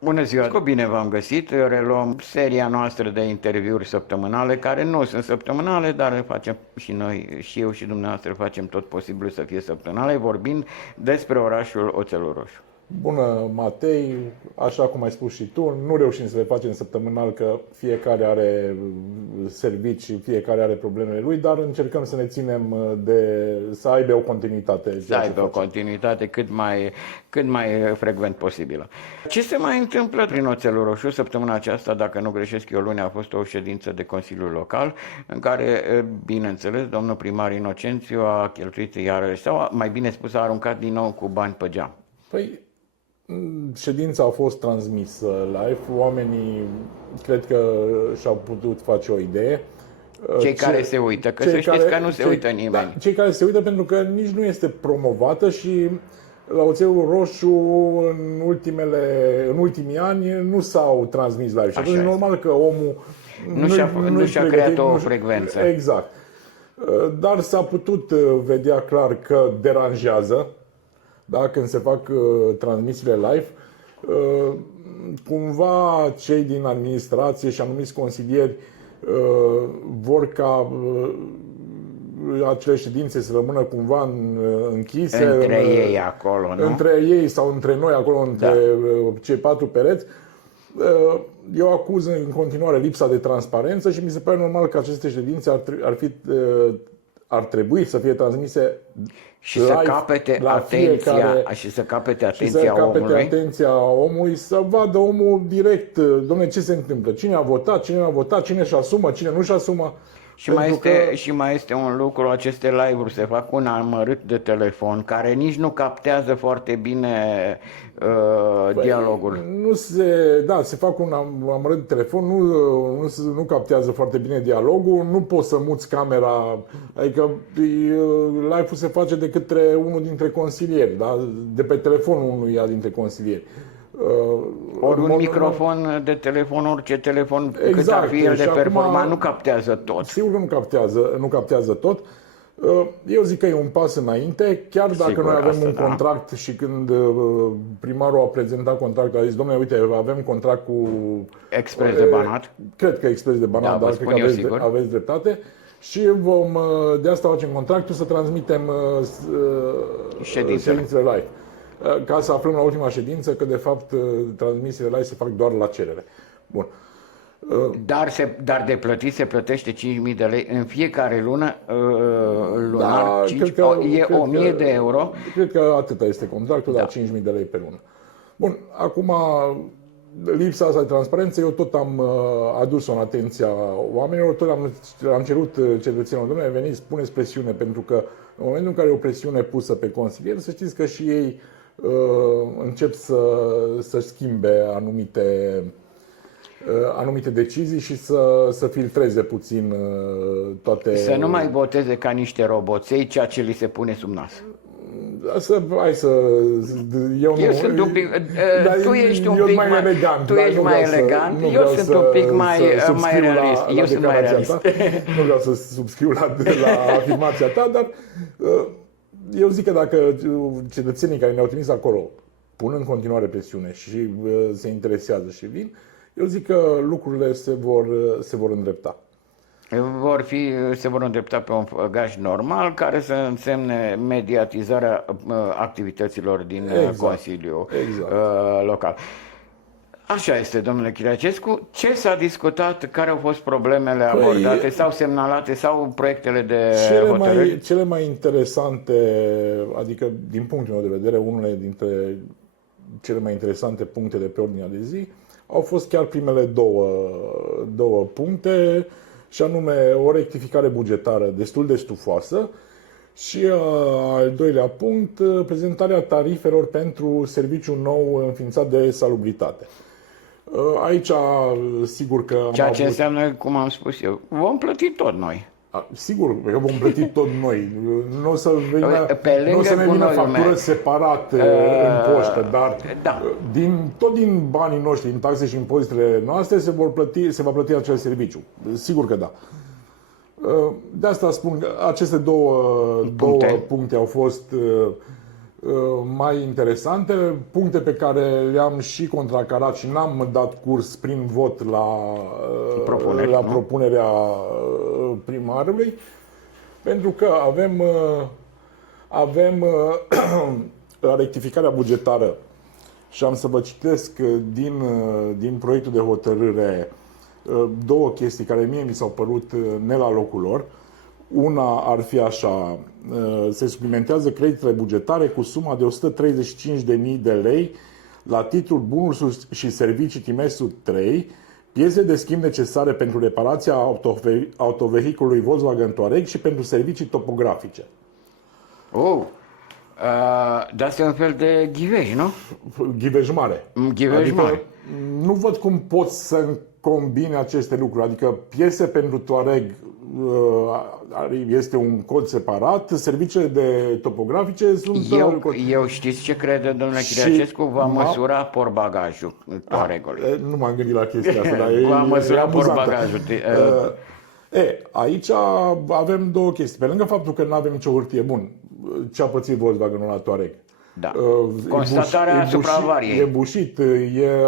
Bună ziua! Bine v-am găsit! Reluăm seria noastră de interviuri săptămânale, care nu sunt săptămânale, dar le facem și noi, și eu și dumneavoastră facem tot posibilul să fie săptămânale, vorbind despre orașul Oțelul Roșu. Bună, Matei, așa cum ai spus și tu, nu reușim să le facem săptămânal, că fiecare are servicii, fiecare are problemele lui, dar încercăm să ne ținem să aibă o continuitate. Să aibă o continuitate cât mai frecvent posibilă. Ce se mai întâmplă prin Oțelul Roșu? Săptămâna aceasta, dacă nu greșesc eu, luni a fost o ședință de Consiliul Local, în care, bineînțeles, domnul primar Inocențiu a cheltuit iarăși, sau mai bine spus, a aruncat din nou cu bani pe geam. Păi, ședința a fost transmisă live, oamenii cred că și-au putut face o idee. Cei care se uită, că să știți că nu se uită nimeni. Da, cei care se uită, pentru că nici nu este promovată și la Oțelul Roșu în ultimii ani nu s-au transmis live. Și atunci e normal că omul nu și-a creat o frecvență. Exact. Dar s-a putut vedea clar că deranjează. Da, când se fac transmisiile live, cumva cei din administrație și anumiți consilieri vor ca acele ședințe să rămână cumva închise. Între ei acolo, nu? Între ei sau între noi acolo, între cei patru pereți. Eu acuz în continuare lipsa de transparență și mi se pare normal că aceste ședințe ar trebui să fie transmise și să capete atenția omului, să vadă omul direct, dom'le, ce se întâmplă, cine a votat, cine nu a votat, cine își asumă, cine nu își asumă. Și mai este un lucru, aceste live-uri se fac cu un amărât de telefon care nici nu captează foarte bine dialogul. Se fac cu un amărât de telefon, nu captează foarte bine dialogul, nu poți să muți camera, adică live-ul se face de către unul dintre consilieri, da? De pe telefonul unuia dintre consilieri. Ori un microfon de telefon, orice telefon, cât ar fi el de performant, nu captează tot. Sigur că nu captează tot. Eu zic că e un pas înainte, chiar dacă sigur, noi avem un contract și când primarul a prezentat contractul, a zis, dom'le, uite, avem contract cu Expres de Banat. Cred că Expres de Banat, dar cred că aveți dreptate. Și de asta facem contractul să transmitem ședințele live. Ca să aflăm la ultima ședință că de fapt transmisiile live se fac doar la cerere. Bun. Dar de plătit se plătește 5.000 de lei în fiecare lună, lunar, e 1.000 de euro. Cred că atâta este contractul, dar 5.000 de lei pe lună. Bun, acum lipsa asta de transparență, eu tot am adus-o în atenția oamenilor, tot am cerut cetățenilor, domnule, veniți, puneți presiune, pentru că în momentul în care e o presiune pusă pe consilieri, să știți că și ei încep să schimbe anumite decizii și să filtreze puțin toate... Să nu mai voteze ca niște roboței ceea ce li se pune sub nas. Eu sunt un pic... Tu ești un pic mai elegant. Tu ești mai elegant. Eu sunt un pic mai realist. Eu sunt mai realist. Nu vreau să subscriu la afirmația ta, dar eu zic că dacă cetățenii care ne-au trimis acolo pun în continuare presiune și se interesează și vin, eu zic că lucrurile se vor îndrepta. Se vor îndrepta pe un făgaș normal care să însemne mediatizarea activităților din Consiliul Local. Așa este, domnule Chiriacescu. Ce s-a discutat? Care au fost problemele abordate sau semnalate sau proiectele de hotărâri? Cele mai interesante, adică din punctul meu de vedere, unele dintre cele mai interesante puncte de pe ordinea de zi au fost chiar primele două puncte, și anume o rectificare bugetară destul de stufoasă și al doilea punct, prezentarea tarifelor pentru serviciul nou înființat de salubritate. Aici, sigur că ceea ce înseamnă, cum am spus eu, vom plăti tot noi. Sigur că vom plăti tot noi. Nu o să ne vină factură separat în poștă, dar tot din banii noștri, din taxe și impozitele noastre, se va plăti acel serviciu. Sigur că da. De asta spun că aceste două puncte au fost mai interesante, puncte pe care le-am și contracarat și n-am dat curs prin vot la propunerea primarului, pentru că avem la rectificarea bugetară, și am să vă citesc din proiectul de hotărâre două chestii care mie mi s-au părut ne la locul lor. Una ar fi așa: se suplimentează creditele bugetare cu suma de 135.000 de lei la titlul bunuri și servicii trimestrul 3, piese de schimb necesare pentru reparația autovehiculului Volkswagen Touareg și pentru servicii topografice. Dar asta e un fel de ghiveș, nu? Ghiveș mare. Ghiveș mare. Nu văd cum poți să combine aceste lucruri. Adică piese pentru Touareg este un cod separat, serviciile de topografice sunt... Eu știți ce crede domnule Chiriacescu? Va măsura portbagajul Touaregului. Nu m-am gândit la chestia asta, dar va măsura portbagajul. Aici avem două chestii. Pe lângă faptul că nu avem nicio hârtie, bun, ce a pățit Volkswagen la Touareg? Da. Constatarea asupra avariei. E bușit,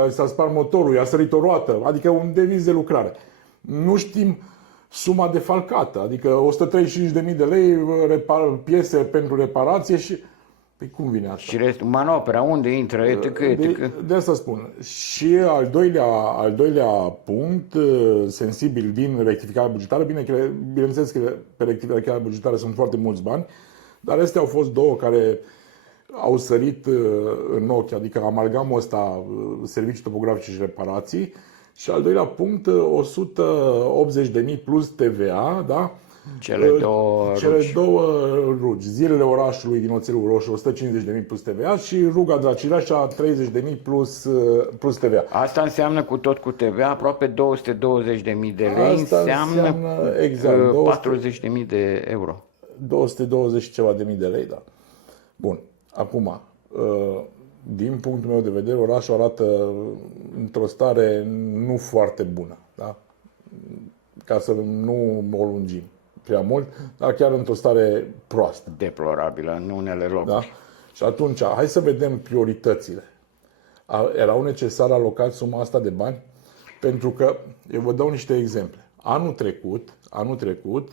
s-a spart motorul, i-a sărit o roată, adică un deviz de lucrare. Nu știm suma defalcată, adică 135.000 de lei piese pentru reparație și... Păi cum vine asta? Și restul, manopera, unde intră, etc. De asta spun. Și al doilea punct sensibil din rectificarea bugetară, bineînțeles că pe rectificarea bugetară sunt foarte mulți bani, dar astea au fost două care au sărit în ochi, adică amalgamul ăsta, servicii topografice și reparații, și al doilea punct, 180.000 plus TVA, da? Cele două rugi. Zilele orașului din Oțelul Roșu, 150.000 plus TVA, și ruga de la Cireașa, 30.000 plus TVA. Asta înseamnă cu TVA aproape 220.000 de lei, înseamnă exact 40.000 de euro. 220 ceva de mii de lei, da. Bun. Acum, din punctul meu de vedere, orașul arată într-o stare nu foarte bună, da? Ca să nu o lungim prea mult, dar chiar într-o stare proastă. Deplorabilă în unele locuri. Da? Și atunci, hai să vedem prioritățile. Erau necesar alocat suma asta de bani? Pentru că, eu vă dau niște exemple. Anul trecut,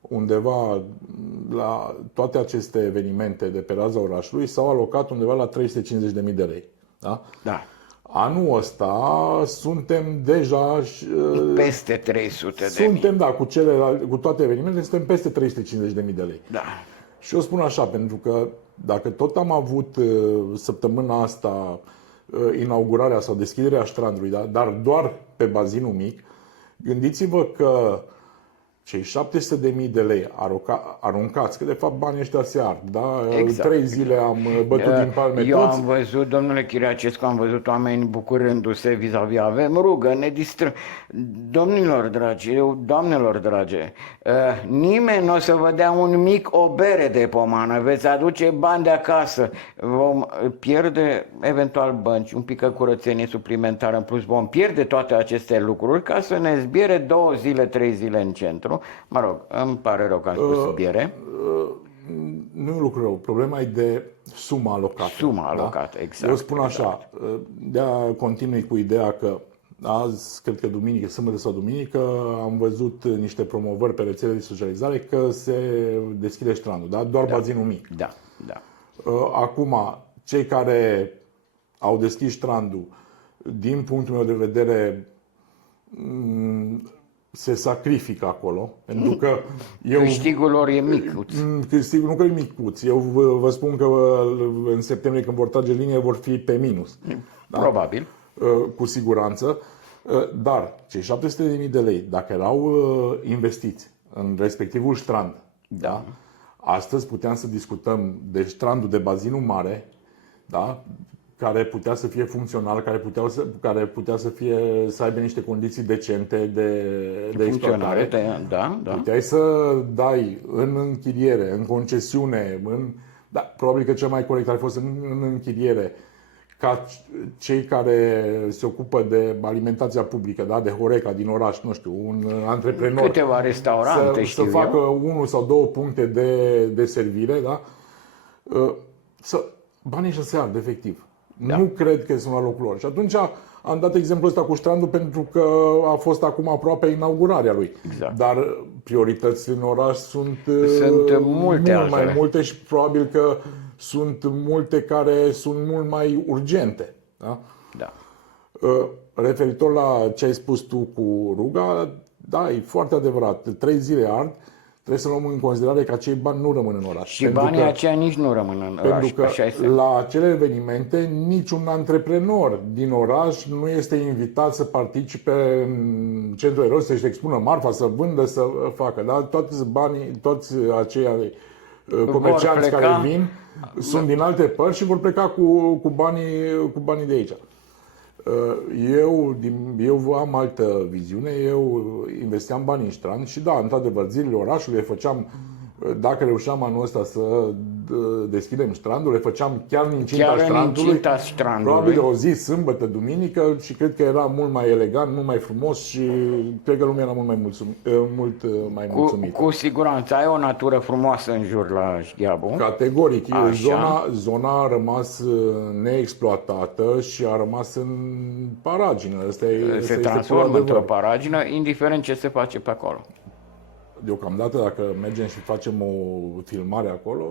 undeva la toate aceste evenimente de pe raza orașului s-au alocat undeva la 350.000 de lei. Da? Da. Anul ăsta suntem deja... Peste 300.000. Suntem, da, cu toate evenimentele, suntem peste 350.000 de lei. Da. Și eu spun așa, pentru că dacă tot am avut săptămâna asta inaugurarea sau deschiderea strandului, da, dar doar pe bazinul mic, gândiți-vă că cei 700.000 de lei aruncați, că de fapt banii ăștia se ard, da? Exact. 3 zile am bătut din palme Eu toți. am văzut, domnule Chiriacescu, am văzut oameni bucurându-se vis-a-vis, avem rugă, ne Domnilor dragi, doamnelor drage, nimeni nu o să vă dea un mic o bere de pomană, veți aduce bani de acasă, vom pierde eventual bănci, un pic de curățenie suplimentară în plus, vom pierde toate aceste lucruri ca să ne zbiere 2 zile, 3 zile în centru. Mă rog, îmi pare rău că am spus biere. Nu e lucru rău. Problema e de suma alocată. Suma alocată, exact. Eu spun așa, de-aia continui cu ideea că azi, cred că duminică, sâmbătă sau duminică, am văzut niște promovări pe rețele de socializare că se deschide strandul, da? Doar bazinul mic. Da, da. Acum, cei care au deschis strandul, din punctul meu de vedere, se sacrifică acolo, pentru că câștigul lor e micuț. Câștigul nu că e micuț. Eu vă spun că în septembrie, când vor trage linie, vor fi pe minus. Probabil. Da? Cu siguranță. Dar cei 700.000 de lei, dacă erau investiți în respectivul strand, da? Astăzi puteam să discutăm de strandul de bazinul mare, da? Care putea să fie funcțional, care putea să aibă niște condiții decente de exploatare. Da. Puteai să dai în închiriere, în concesiune, da, probabil că cel mai corect ar fi fost în închiriere, ca cei care se ocupă de alimentația publică, da, de Horeca din oraș, nu știu, un antreprenor. Câteva restaurante, să facă 1 sau 2 puncte de servire, da? Banii ăștia se ard, efectiv. Da. Nu cred că sunt la locul lor. Și atunci am dat exemplul ăsta cu strandul pentru că a fost acum aproape inaugurarea lui. Exact. Dar prioritățile în oraș sunt multe mult mai multe și probabil că sunt multe care sunt mult mai urgente. Da? Da. Referitor la ce ai spus tu cu ruga, da, e foarte adevărat. 3 zile ard. Trebuie să luăm în considerare că acei bani nu rămân în oraș. Și banii aceia nici nu rămân în oraș. Pentru că la acele evenimente niciun antreprenor din oraș nu este invitat să participe în centrul erorii, să-și expună marfa, să vândă, să facă. Da? Toți banii, toți aceia comercianți care vin sunt din alte părți și vor pleca cu banii de aici. Eu am altă viziune, eu investeam bani în strand și da, într-adevăr, zilele orașului le făceam, dacă reușeam anul ăsta să deschidem strandul, le făceam chiar în incinta strandului, probabil o zi, sâmbătă, duminică și cred că era mult mai elegant, mult mai frumos și cred că lumea era mult mai mulțumită. Cu siguranță, ai o natură frumoasă în jur la Șgheabu. Categoric, zona a rămas neexploatată și a rămas în paragină. Se transformă într-o paragină, indiferent ce se face pe acolo. Deocamdată, dacă mergem și facem o filmare acolo,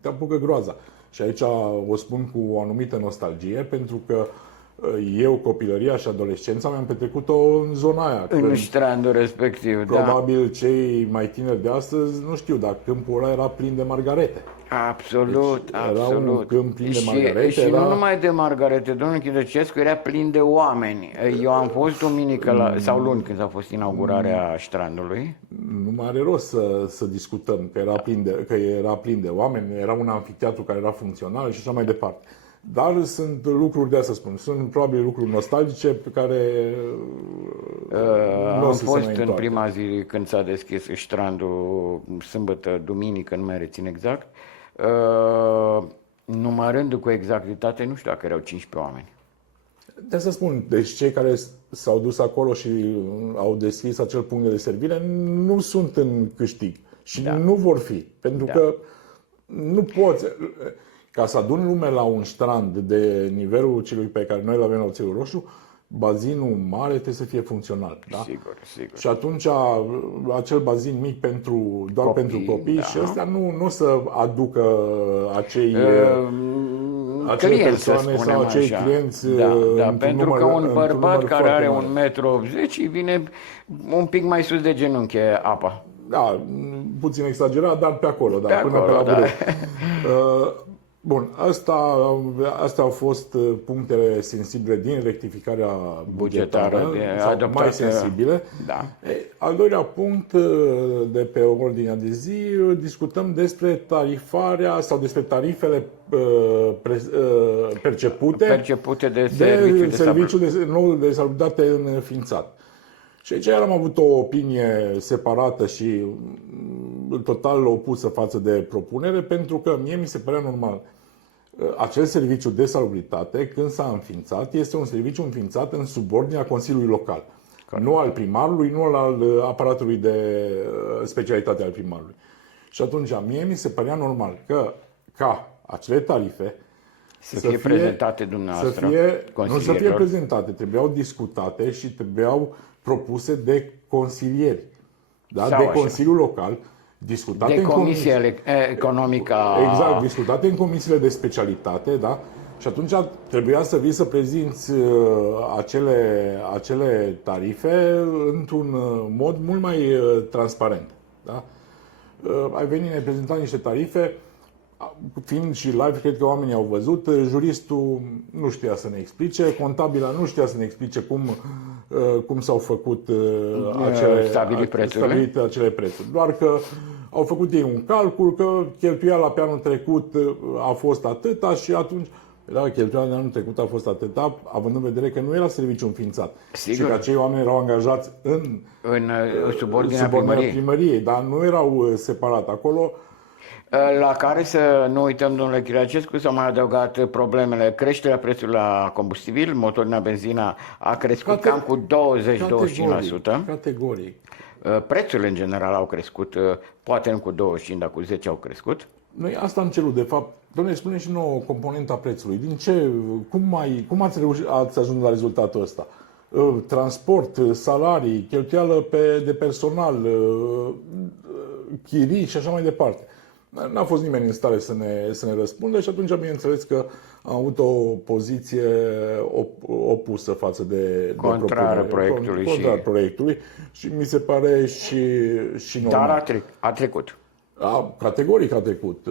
te apucă groaza. Și aici o spun cu o anumită nostalgie, pentru că eu, copilăria și adolescența, mi-am petrecut-o în zona aia. În strandul respectiv, probabil cei mai tineri de astăzi nu știu, dar câmpul ăla era plin de margarete. Absolut, deci absolut. Era un câmp plin de margarete. Și nu numai de margarete, domnul Chidăcescu era plin de oameni. Eu am fost duminică sau luni când a fost inaugurarea strandului. Nu mai are rost să discutăm că era plin de oameni, era un amfiteatru care era funcțional și așa mai departe. Dar sunt lucruri de asta spun, sunt probabil lucruri nostalgice pe care am fost în prima zi când s-a deschis strandul, sâmbătă, duminică, nu mai rețin exact. Numărându cu exactitate, nu știu dacă erau 15 oameni. De asta spun, deci cei care s-au dus acolo și au deschis acel punct de deservire nu sunt în câștig și nu vor fi, pentru că nu poți. Ca să aduni lume la un strand de nivelul celui pe care noi îl avem la Oțelul Roșu, bazinul mare trebuie să fie funcțional. Da? Sigur, sigur. Și atunci acel bazin mic doar pentru copii și ăstea nu o să aducă acele persoane sau acei clienți. Da, pentru că un bărbat care are 1,80 m vine un pic mai sus de genunchi apa. Da, puțin exagerat, dar pe acolo, pe până acolo, pe la Bun, astea au fost punctele sensibile din rectificarea bugetară sau mai sensibile. Da. Al doilea punct de pe ordinea de zi, discutăm despre tarifarea sau despre tarifele percepute de serviciul nou de salubritate înființat. Și aici am avut o opinie separată și total opusă față de propunere, pentru că mie mi se părea normal. Acel serviciu de salubritate, când s-a înființat, este un serviciu înființat în subordinea Consiliului Local. Nu al primarului, nu al aparatului de specialitate al primarului. Și atunci, mie mi se părea normal ca acele tarife să fie prezentate dumneavoastră, nu să fie prezentate, trebuiau discutate și trebuiau propuse de consilieri, da? De Consiliul Local, discutate de Comisia Economică. Exact, discutate în comisiile de specialitate, da? Și atunci trebuia să vii să prezinți acele tarife într-un mod mult mai transparent. Da? Ai venit, ne-ai prezentat niște tarife, fiind și live, cred că oamenii au văzut, juristul nu știa să ne explice, contabila nu știa să ne explice cum s-au făcut stabilite acele prețuri. Doar că au făcut ei un calcul că cheltuiala pe anul trecut a fost atâta și atunci cheltuiala de anul trecut a fost atâta, având în vedere că nu era serviciu înființat. Sigur. Și că acei oameni erau angajați în subordinea primăriei, dar nu erau separat acolo. La care, să nu uităm, domnule Chiracescu, s-au mai adăugat problemele, creșterea prețului la combustibil, motorina benzina a crescut cam cu 20-25%. Categoric. Prețurile în general au crescut, poate nu cu 25, dar cu 10 au crescut. Noi asta am cerut, de fapt. Dom'le, spune și nouă componenta prețului. Din ce, cum ați ajuns la rezultatul ăsta? Transport, salarii, cheltuială de personal, chirii și așa mai departe. N-a fost nimeni în stare să ne răspundă și atunci bineînțeles că am avut o poziție opusă față de contrară proiectului și mi se pare și normal. Dar a trecut. Categoric a trecut.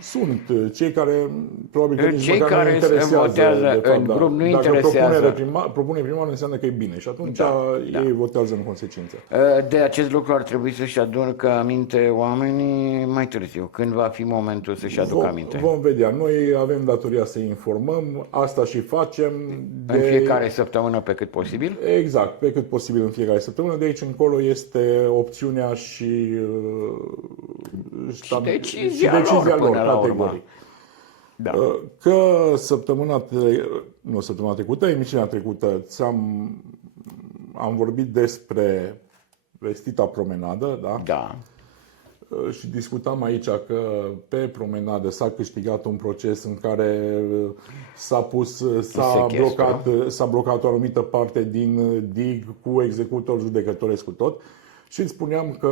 Sunt cei care probabil că nici cei măcar care nu interesează. votează în grup nu interesează. Dacă propune primar înseamnă că e bine și atunci ei votează în consecință. De acest lucru ar trebui să-și aducă aminte oamenii mai târziu, când va fi momentul să-și aducă aminte. Vom vedea. Noi avem datoria să informăm, asta și facem. În fiecare săptămână pe cât posibil? Exact, pe cât posibil în fiecare săptămână. De aici încolo este opțiunea și decizia lor categoric. Da. Că săptămâna trecută, emisiunea trecută, am vorbit despre vestita promenadă, da? Da. Și discutam aici că pe promenadă s-a câștigat un proces în care s-a blocat o anumită parte din dig cu executor judecătoresc cu tot. Și îți spuneam că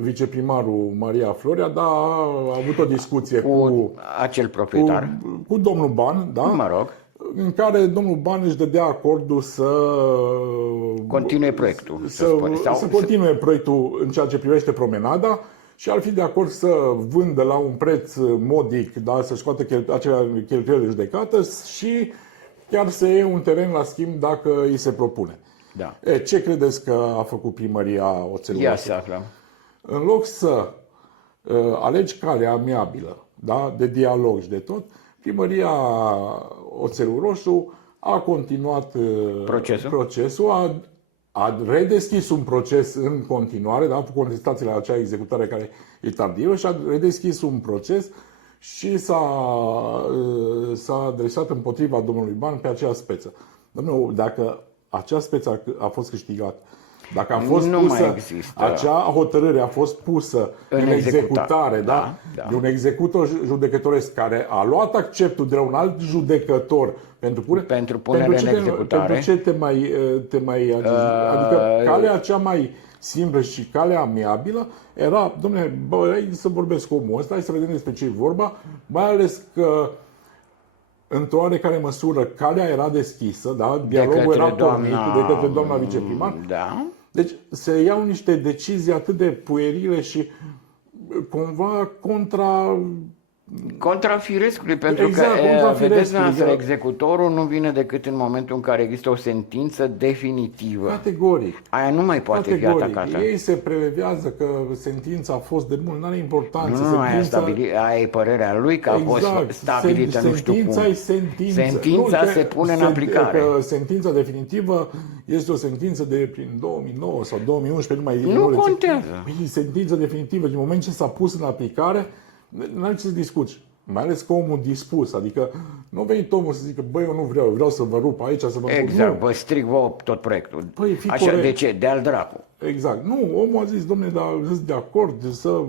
viceprimarul Maria Florea, a avut o discuție cu acel proprietar, cu domnul Ban, da? Mă rog. În care domnul Ban își dădea acordul să continue proiectul. Să continue proiectul în ceea ce privește promenada și ar fi de acord să vândă la un preț modic, da? Să scoată acele cheltuieli de judecată și chiar să iei un teren la schimb dacă îi se propune. Da. Ce credeți că a făcut primăria Oțelul Roșu? Ia să aflăm. În loc să alegi calea amiabilă, da? De dialog și de tot, primăria Oțelul Roșu a continuat procesul, a redeschis un proces în continuare, da? Cu contestații la acea executare care e tardivă și a redeschis un proces și s-a adresat împotriva domnului Ban pe acea speță. Domnule, dacă acea speță a fost câștigată, dacă a fost acea hotărâre a fost pusă în executare, da? De un executor judecătoresc care a luat acceptul de la un alt judecător pentru punerea în executare. Pentru ce te mai adică calea cea mai simplă și calea amiabilă era, dom'le, hai să vorbesc cu omul ăsta, hai să vedem despre ce e vorba, mai ales că într-o oarecare măsură calea era deschisă, da? Dialogul era pornit de către doamna viceprimar. Da. Deci se iau niște decizii atât de puerile și cumva contra firescului, pentru că, vedeți, executorul nu vine decât în momentul în care există o sentință definitivă. Categoric. Aia nu mai poate fi atacată. Ei se prelevează că sentința a fost de mult, nu are importanță. Aia e părerea lui că a fost stabilită nu știu cum. Sentința se pune în aplicare. Că sentința definitivă este o sentință de prin 2009 sau 2011, nu contează. Sentința definitivă, din moment ce s-a pus în aplicare, n-ai ce să discuți. Mai ales că omul dispus. Adică nu a venit omul să zică, băi, eu nu vreau să vă rup aici, să vă rup. Exact, vă stric vouă tot proiectul. Păi, așa, de ce? De-al dracu. Exact. Nu, omul a zis, dom'le, dar sunt de acord să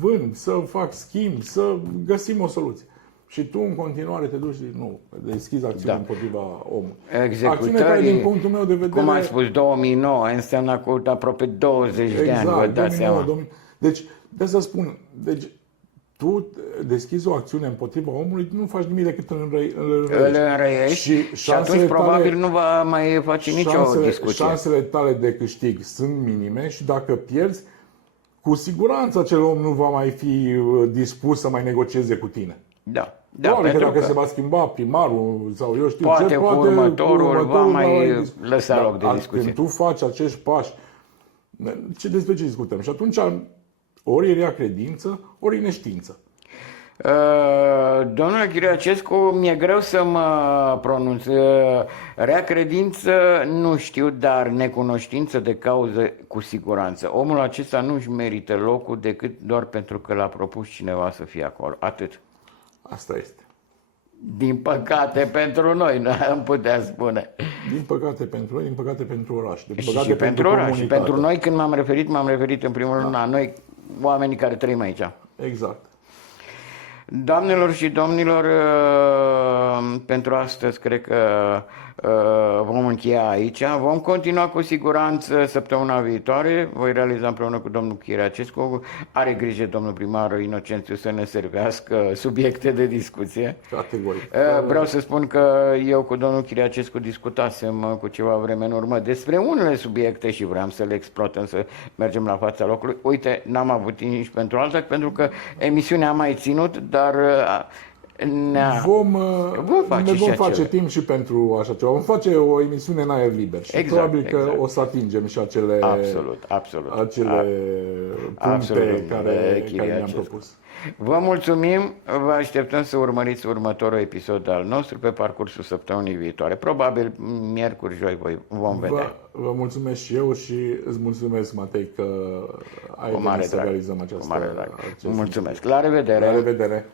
vând, să fac schimb, să găsim o soluție. Și tu în continuare te duci și nu, deschizi acțiune împotriva omului. Acțiune care, din punctul meu de vedere... Cum ai spus, 2009, înseamnă cu aproape 20 de ani, vă dați seama. Deci, de să spun, tu deschizi o acțiune împotriva omului, nu faci nimic decât îl înrăiești și atunci probabil nu va mai face nicio discuție. Șansele tale de câștig sunt minime și dacă pierzi, cu siguranță acel om nu va mai fi dispus să mai negocieze cu tine. Da. Pentru că dacă se va schimba primarul sau eu știu poate următorul va mai lăsa loc de discuție. Când tu faci acești pași, despre ce discutăm? Și atunci ori e rea credință, ori e neștiință. Domnule Chiriacescu, mi-e greu să mă pronunț. Rea credință nu știu, dar necunoștință de cauză cu siguranță. Omul acesta nu-și merită locul decât doar pentru că l-a propus cineva să fie acolo. Atât. Asta este. Din păcate pentru noi, nu am putea spune. Din păcate pentru noi, din păcate pentru oraș. Și pentru oraș. Și pentru noi, când m-am referit în primul rând la noi, oamenii care trăim aici. Exact. Doamnelor și domnilor, pentru astăzi cred că vom încheia aici. Vom continua cu siguranță săptămâna viitoare. Voi realiza împreună cu domnul Chiriacescu. Are grijă domnul primar Inocențiu să ne servească subiecte de discuție. Categoric. Vreau să spun că eu cu domnul Chiriacescu discutasem cu ceva vreme în urmă despre unele subiecte și vreau să le exploatăm, să mergem la fața locului. Uite, n-am avut timp nici pentru alta, pentru că emisiunea a mai ținut, dar vom face timp și pentru așa ceva. Vom face o emisiune în aer liber și probabil că o să atingem și acele puncte care ne-am propus. Vă mulțumim, vă așteptăm să urmăriți următorul episod al nostru pe parcursul săptămânii viitoare. Probabil miercuri, joi vom vedea. Vă mulțumesc și eu și îți mulțumesc, Matei, că ai venit să realizăm această. Mulțumesc. La revedere! La revedere!